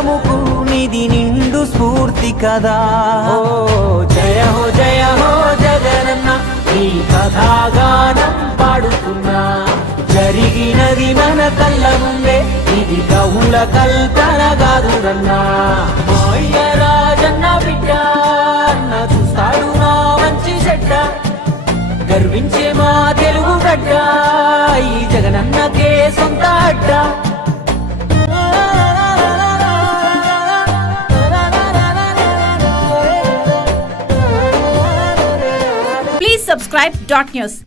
యువతరముకు నిధి నిండు స్ఫూర్తి కదా. ఓ జయ హో జయ హో జగనన్న ఈ కథాగానం పాడుతున్నా. జరిగినది మన కళ్ళ ముందే ఇది కవుల కల్పన కాదురన్నా. మాయ రాజన్న బిడ్డ అన్న చూస్తాడు నా మంచి చెడ్డ. గర్వించే మా తెలుగు గడ్డ ఈ జగనన్న subscribe dot news.